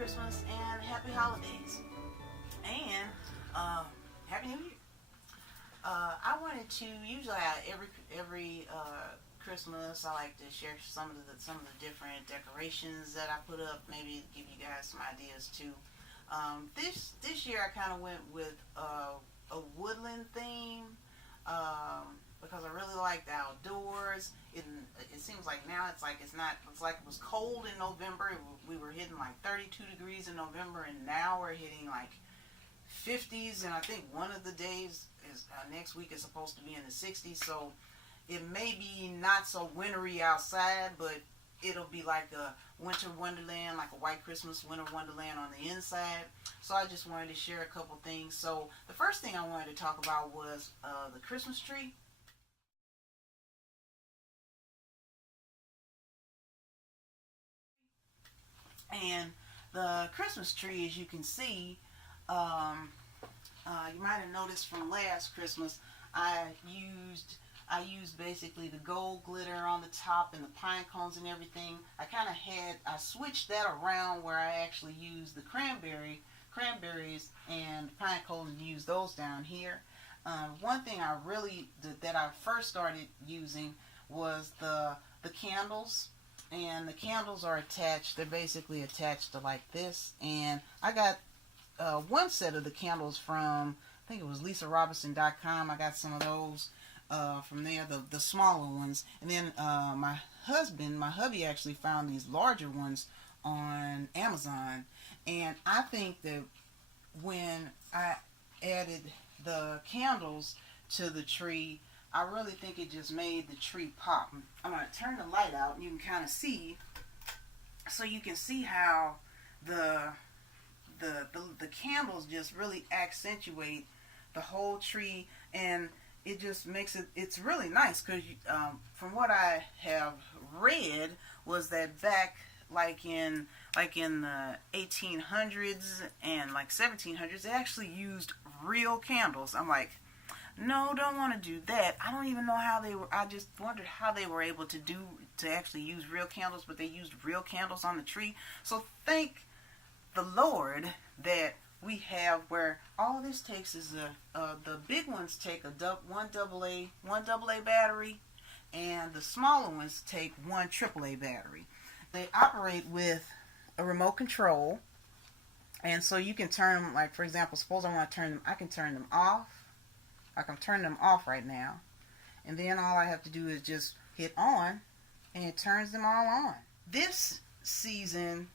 Christmas and happy holidays. And Happy New Year. I wanted to usually every Christmas I like to share some of the different decorations that I put up. Maybe give you guys some ideas too. This year I kind of went with a woodland theme because I really like the outdoors. It seems like now it's like it was cold in November. We were hitting like 32 degrees in November, and now we're hitting like 50s, and I think one of the days is next week is supposed to be in the 60s. So it may be not so wintry outside, but it'll be like a winter wonderland, like a white Christmas winter wonderland on the inside. So I just wanted to share a couple things. So the first thing I wanted to talk about was the Christmas tree. And the Christmas tree, as you can see, you might have noticed from last Christmas, I used basically the gold glitter on the top and the pine cones and everything. I switched that around where I actually used the cranberries and pine cones and used those down here. One thing that I first started using was the candles. And the candles are attached. They're basically attached to like this. And I got one set of the candles from, I think it was LisaRobinson.com. I got some of those from there, the smaller ones. And then my hubby actually found these larger ones on Amazon. And I think that when I added the candles to the tree, I really think it just made the tree pop. I'm going to turn the light out and you can kind of see, so you can see how the candles just really accentuate the whole tree, and it just makes it's really nice because from what I have read was that back like in the 1800s and like 1700s, they actually used real candles. I'm like, no, don't want to do that. I don't even know how they were. I just wondered how they were able to actually use real candles, but they used real candles on the tree. So thank the Lord that we have where all this takes is the big ones take one AA battery, and the smaller ones take one AAA battery. They operate with a remote control, and so you can turn them. Like for example, suppose I want to turn them. I can turn them off. I can turn them off right now, and then all I have to do is just hit on, and it turns them all on. This season,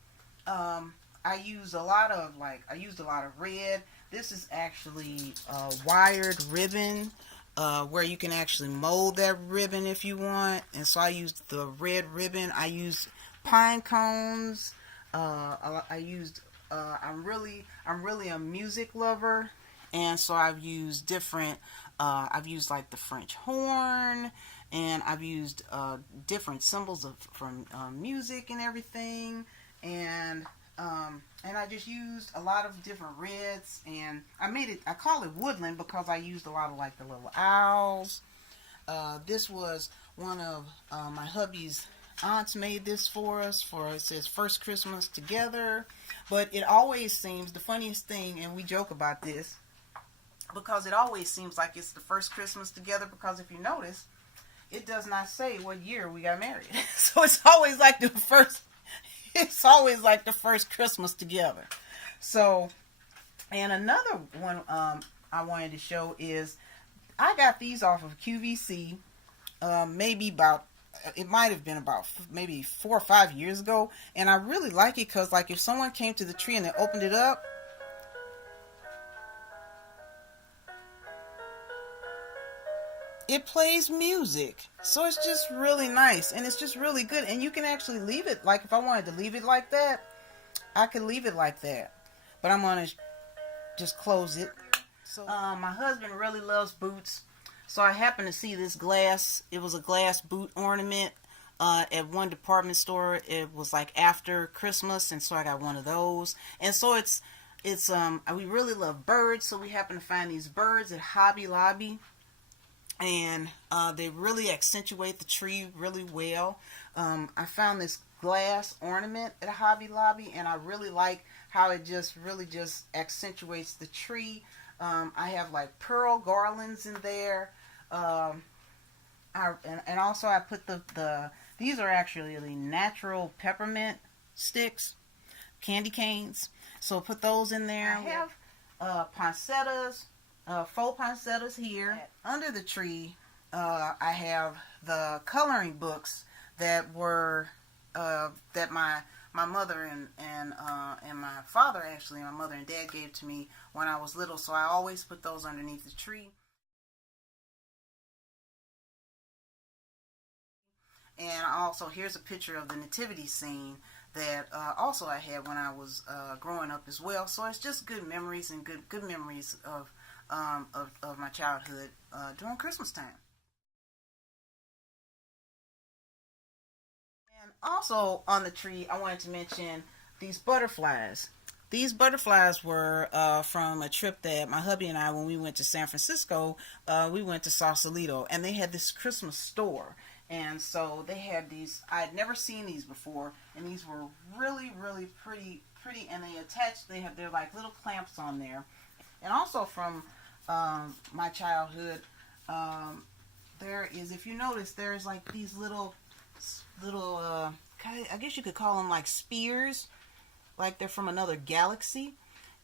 I used a lot of red. This is actually wired ribbon, where you can actually mold that ribbon if you want. And so I used the red ribbon. I used pine cones. I'm really a music lover. And so I've used I've used like the French horn, and I've used different symbols from music and everything, and I just used a lot of different reds, and I call it woodland because I used a lot of like the little owls. This was one of my hubby's aunts made this for us. It says first Christmas together, but it always seems the funniest thing, and we joke about this, because it always seems like it's the first Christmas together, because if you notice, it does not say what year we got married. So it's always like the first Christmas together. So, and another one I wanted to show is I got these off of QVC it might have been about maybe 4 or 5 years ago, and I really like it because like if someone came to the tree and they opened it up, it plays music. So it's just really nice, and it's just really good, and you can actually leave it, like if I wanted to leave it like that, I could leave it like that, but I'm going to just close it. So my husband really loves boots, so I happened to see this glass. It was a glass boot ornament at one department store. It was like after Christmas, and so I got one of those. And so we really love birds, so we happened to find these birds at Hobby Lobby. And they really accentuate the tree really well. I found this glass ornament at Hobby Lobby, and I really like how it just really just accentuates the tree. I have like pearl garlands in there. And also I put these are actually the natural peppermint sticks, candy canes. So put those in there. I have poinsettias, faux poinsettias here. Under the tree, I have the coloring books that were that my mother and my father, actually, my mother and dad gave to me when I was little. So I always put those underneath the tree. And also, here's a picture of the nativity scene that also I had when I was growing up as well. So it's just good memories and good memories of my childhood during Christmas time. And also on the tree, I wanted to mention these butterflies. These butterflies were from a trip that my hubby and I, when we went to San Francisco, we went to Sausalito, and they had this Christmas store. And so they had these, I'd never seen these before, and these were really, really pretty, and they're like little clamps on there. And also from my childhood, there is, if you notice, there's like these little, I guess you could call them like spears, like they're from another galaxy.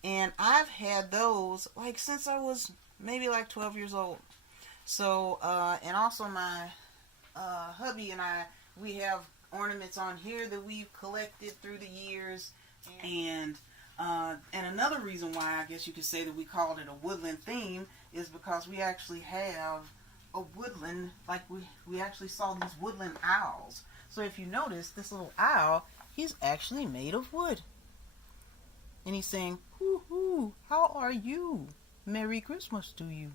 And I've had those like since I was maybe like 12 years old. So, and also my hubby and I, we have ornaments on here that we've collected through the years. And another reason why I guess you could say that we called it a woodland theme is because we actually have a woodland, like we actually saw these woodland owls. So if you notice, this little owl, he's actually made of wood. And he's saying, "Hoo hoo, how are you? Merry Christmas to you."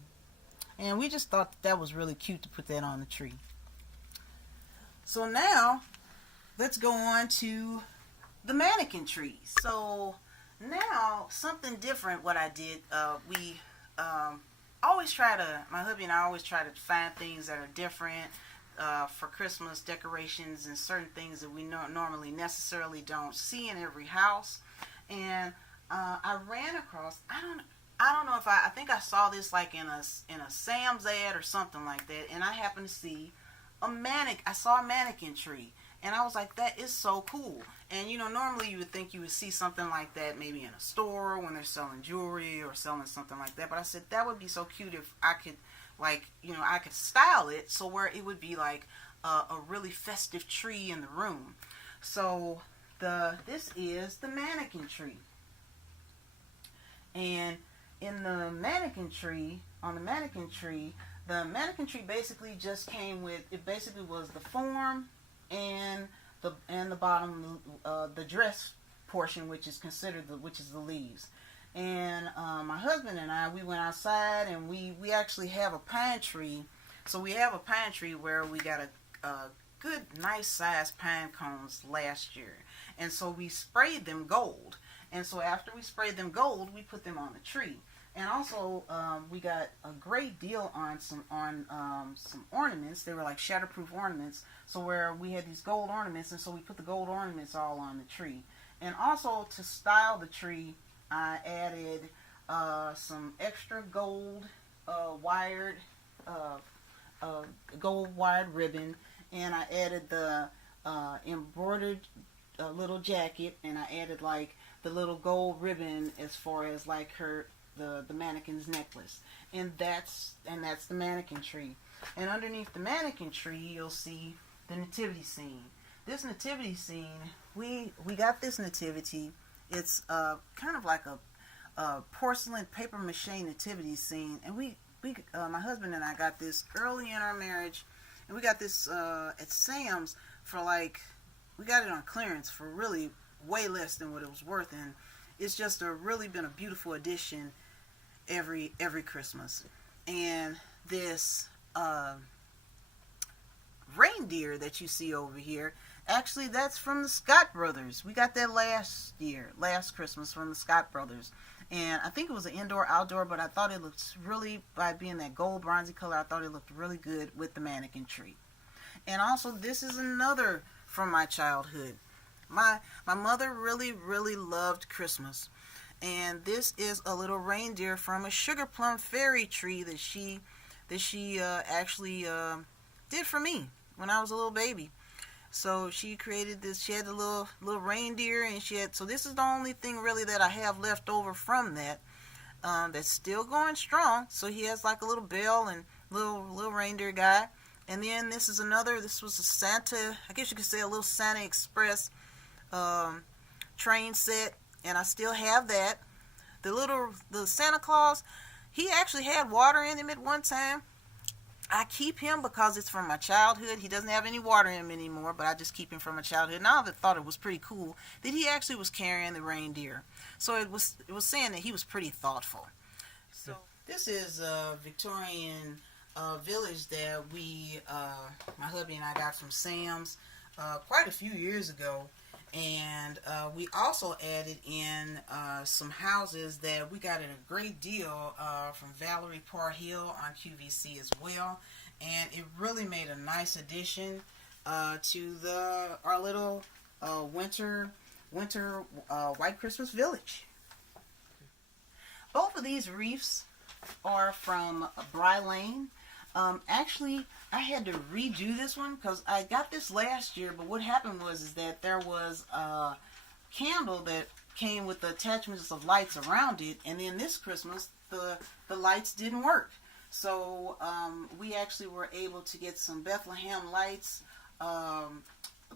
And we just thought that was really cute to put that on the tree. So now, let's go on to the mannequin tree. So now, something different what I did, we my hubby and I always try to find things that are different for Christmas decorations and certain things that we normally necessarily don't see in every house. And I ran across, I don't know if I think I saw this like in a Sam's ad or something like that, and I happened to see I saw a mannequin tree, and I was like, that is so cool. And normally you would think you would see something like that maybe in a store when they're selling jewelry or selling something like that, but I said that would be so cute if I could, like, I could style it so where it would be like a really festive tree in the room. So this is the mannequin tree. And in the mannequin tree, the mannequin tree basically just came with, it basically was the form and the bottom, the dress portion, which is the leaves. And my husband and I, we went outside, and we actually have a pine tree. So we have a pine tree where we got a good, nice sized pine cones last year. And so we sprayed them gold. And so after we sprayed them gold, we put them on the tree. And also, we got a great deal on some ornaments. They were like shatterproof ornaments. So where we had these gold ornaments, and so we put the gold ornaments all on the tree. And also to style the tree, I added some extra gold wired ribbon, and I added the embroidered little jacket, and I added like the little gold ribbon as far as like the mannequin's necklace, and that's the mannequin tree. And underneath the mannequin tree, you'll see the nativity scene. This nativity scene, we got this nativity. It's kind of like a porcelain paper mache nativity scene, and we my husband and I got this early in our marriage, and we got this at Sam's for like, we got it on clearance for really way less than what it was worth, and it's just really been a beautiful addition every Christmas. And this reindeer that you see over here, actually that's from the Scott Brothers. We got that last Christmas from the Scott Brothers. And I think it was an indoor-outdoor, but I thought it looked really, by being that gold bronzy color, I thought it looked really good with the mannequin tree. And also, this is another from my childhood. My mother really loved Christmas, and this is a little reindeer from a sugar plum fairy tree that she actually did for me when I was a little baby. So she created this. She had a little reindeer, and so this is the only thing really that I have left over from that. That's still going strong. So he has like a little bell and little reindeer guy. And then this is another. This was a Santa. I guess you could say a little Santa Express train set, and I still have that. The Santa Claus. He actually had water in him at one time. I keep him because it's from my childhood. He doesn't have any water in him anymore, but I just keep him from my childhood. And I thought it was pretty cool that he actually was carrying the reindeer. So it was saying that he was pretty thoughtful. So this is a Victorian village that my hubby and I got from Sam's quite a few years ago. And we also added in some houses that we got at a great deal from Valerie Parhill on QVC as well. And it really made a nice addition to our little winter White Christmas village. Both of these wreaths are from Bry Lane. Actually, I had to redo this one because I got this last year, but what happened was that there was a candle that came with the attachments of lights around it, and then this Christmas the lights didn't work. So we actually were able to get some Bethlehem lights,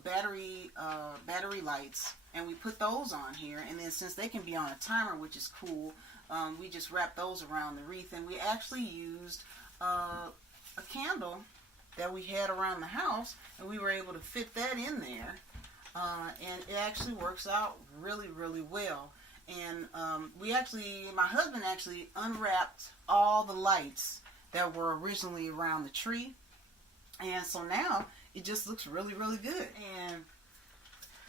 battery lights, and we put those on here. And then since they can be on a timer, which is cool, we just wrapped those around the wreath, and we actually used a candle that we had around the house, and we were able to fit that in there, and it actually works out really well. And my husband actually unwrapped all the lights that were originally around the tree, and so now it just looks really good. And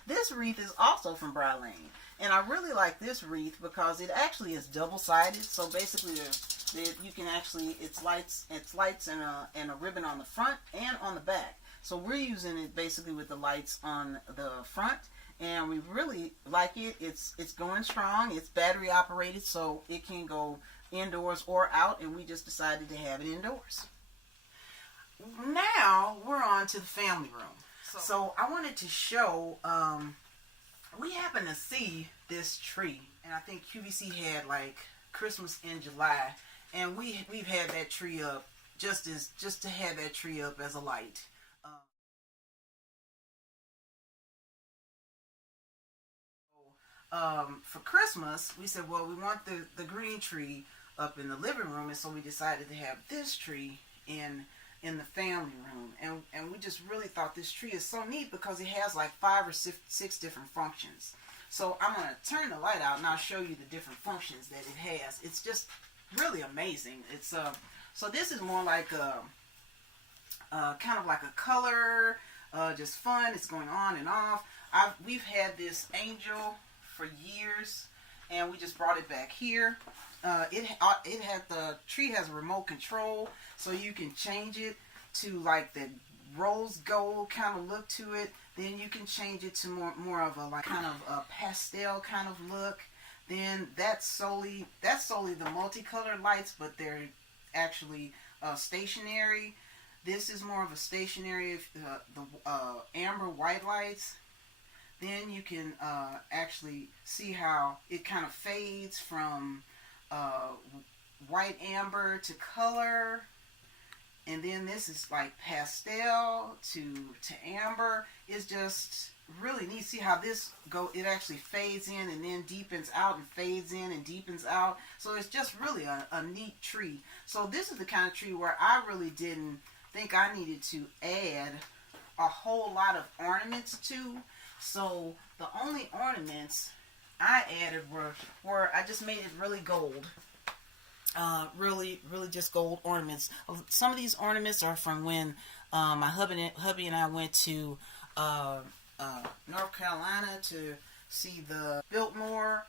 this wreath is also from Bry Lane, and I really like this wreath because it actually is double-sided. So basically you can actually, it's lights and a ribbon on the front and on the back. So we're using it basically with the lights on the front, and we really like it. It's going strong. It's battery operated, so it can go indoors or out, and we just decided to have it indoors. Now we're on to the family room. So I wanted to show, we happened to see this tree, and I think QVC had like Christmas in July, and we've had that tree up just to have that tree up as a light. For Christmas, we said, well, we want the green tree up in the living room, and so we decided to have this tree in the family room, and we just really thought this tree is so neat because it has like 5 or 6 different functions. So I'm going to turn the light out and I'll show you the different functions that it has. It's just really amazing. It's so this is more like a kind of like a color, just fun. It's going on and off. We've had this angel for years, and we just brought it back here. The tree has a remote control, so you can change it to like the rose gold kind of look to it. Then you can change it to more of a like kind of a pastel kind of look. Then that's solely the multicolored lights, but they're actually stationary. This is more of a stationary, the amber white lights. Then you can actually see how it kind of fades from white amber to color, and then this is like pastel to amber. It's just really neat. See how this it actually fades in and then deepens out and fades in and deepens out. So it's just really a neat tree. So this is the kind of tree where I really didn't think I needed to add a whole lot of ornaments to. So the only ornaments I added were I just made it really gold. Really just gold ornaments. Some of these ornaments are from when my hubby and I went to North Carolina to see the Biltmore,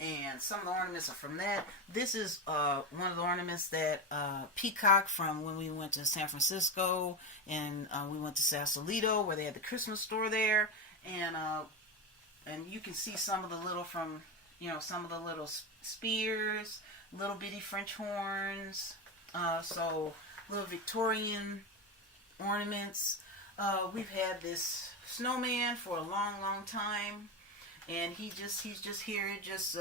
and some of the ornaments are from that. This is one of the ornaments that Peacock from when we went to San Francisco, and we went to Sausalito where they had the Christmas store there, and and you can see some of the little some of the little spears, little bitty French horns, so little Victorian ornaments. We've had this snowman for a long time, and he's just here, just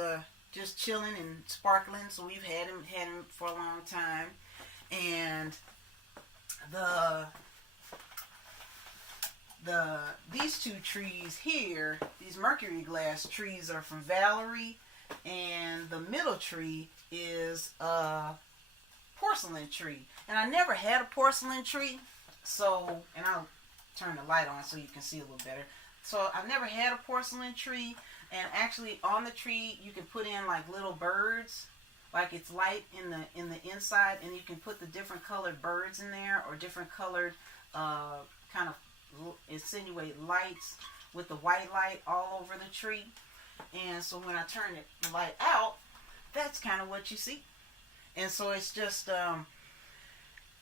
chilling and sparkling. So we've had him for a long time, and these two trees here, these mercury glass trees, are from Valerie, and the middle tree is a porcelain tree. And I never had a porcelain tree, so, and I'll turn the light on so you can see a little better. So I've never had a porcelain tree, and actually on the tree you can put in like little birds, like it's light in the inside, and you can put the different colored birds in there, or different colored kind of insinuate lights with the white light all over the tree. And so when I turn the light out, that's kind of what you see. And so it's just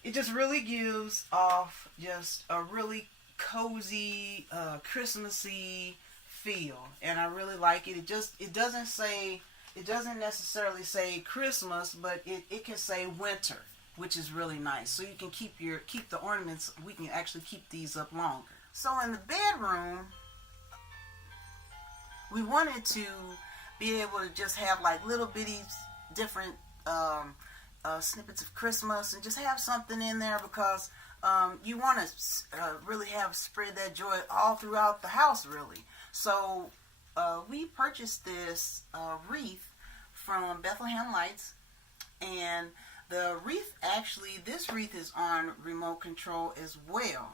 it just really gives off just a really cozy, Christmassy feel, and I really like it. It doesn't necessarily say Christmas, but it can say winter, which is really nice. So you can keep the ornaments. We can actually keep these up longer. So in the bedroom, we wanted to be able to just have like little bitty different snippets of Christmas, and just have something in there, because you want to really spread that joy all throughout the house, really. So we purchased this wreath from Bethlehem Lights, and the wreath, this wreath is on remote control as well.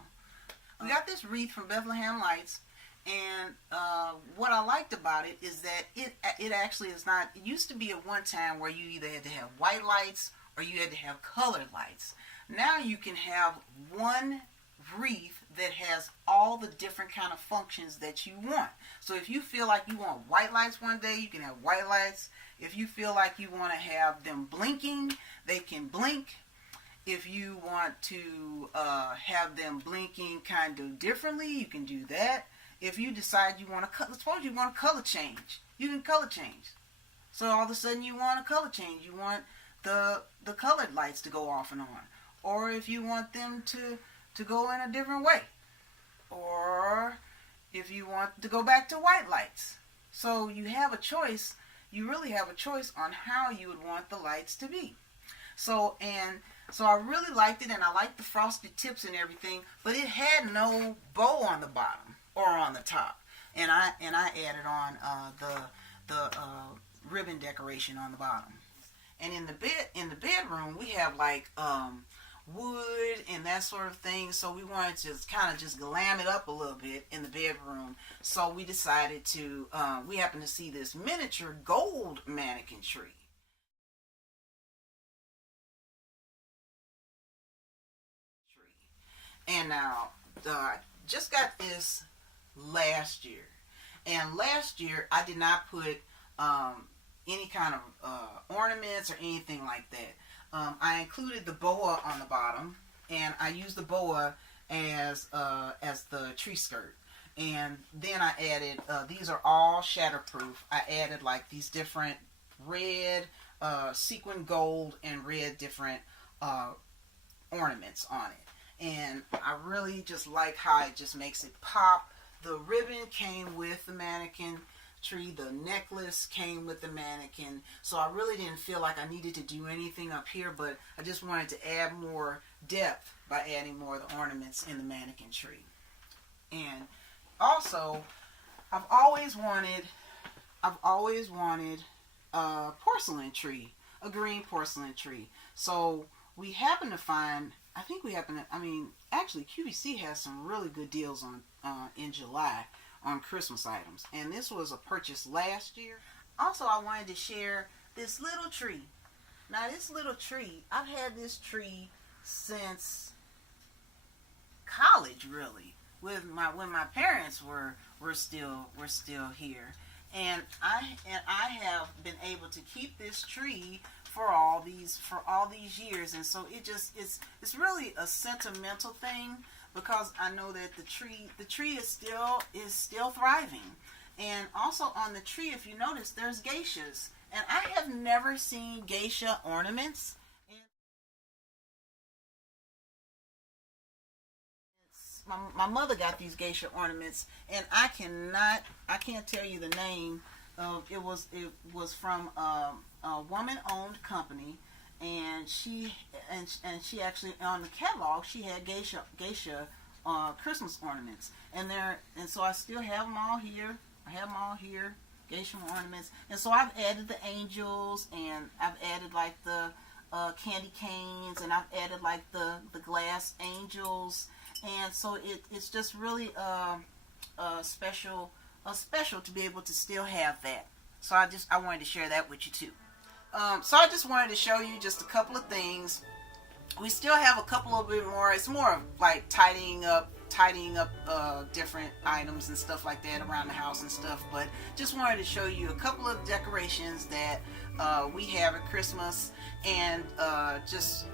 We got this wreath from Bethlehem Lights, and what I liked about it is that it actually is not. It used to be at one time where you either had to have white lights or you had to have colored lights. Now you can have one wreath that has all the different kind of functions that you want. So if you feel like you want white lights one day, you can have white lights. If you feel like you want to have them blinking, they can blink. If you want to have them blinking kind of differently, you can do that. If you decide you want to suppose you want a color change, you can color change. So all of a sudden you want a color change. You want the colored lights to go off and on. Or if you want them to go in a different way. Or if you want to go back to white lights. So you have a choice. You really have a choice on how you would want the lights to be. So I really liked it, and I liked the frosted tips and everything, but it had no bow on the bottom or on the top. And I added on the ribbon decoration on the bottom. And in the bedroom we have like wood and that sort of thing, so we wanted to kind of just glam it up a little bit in the bedroom. So we decided to we happened to see this miniature gold mannequin tree. And now I just got this last year, and last year I did not put any kind of ornaments or anything like that. I included the boa on the bottom, and I used the boa as the tree skirt. And then I added, these are all shatterproof. I added like these different red, sequin gold, and red different ornaments on it. And I really just like how it just makes it pop. The ribbon came with the mannequin tree. The necklace came with the mannequin. So I really didn't feel like I needed to do anything up here, but I just wanted to add more depth by adding more of the ornaments in the mannequin tree. And also, I've always wanted a porcelain tree, a green porcelain tree. So we happen to find, actually QVC has some really good deals on in July on Christmas items. And this was a purchase last year. Also, I wanted to share this little tree. Now, this little tree, I've had this tree since college, really, when my parents were still here. And I have been able to keep this tree for all these years, and so it's really a sentimental thing, because I know that the tree is still thriving, And also on the tree, if you notice, there's geishas. And I have never seen geisha ornaments. My mother got these geisha ornaments, and I can't tell you the name of it was from a woman-owned company, and she actually on the catalog she had geisha Christmas ornaments, and so I still have them all here. I have them all here, geisha ornaments, and so I've added the angels, and I've added like the candy canes, and I've added like the glass angels. And so it's just really special to be able to still have that. So I wanted to share that with you too. So I just wanted to show you just a couple of things. We still have a couple of bit more. It's more of like tidying up different items and stuff like that around the house and stuff. But just wanted to show you a couple of decorations that we have at Christmas, and just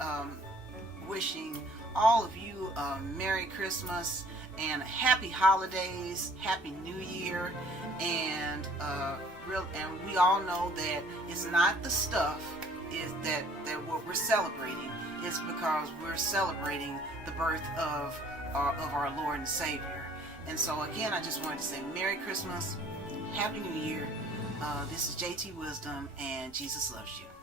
wishing all of you Merry Christmas and Happy Holidays, Happy New Year, and we all know that it's not the stuff is that what we're celebrating. It's because we're celebrating the birth of our Lord and Savior. And so again, I just wanted to say Merry Christmas, Happy New Year. This is JTwisdom, and Jesus loves you.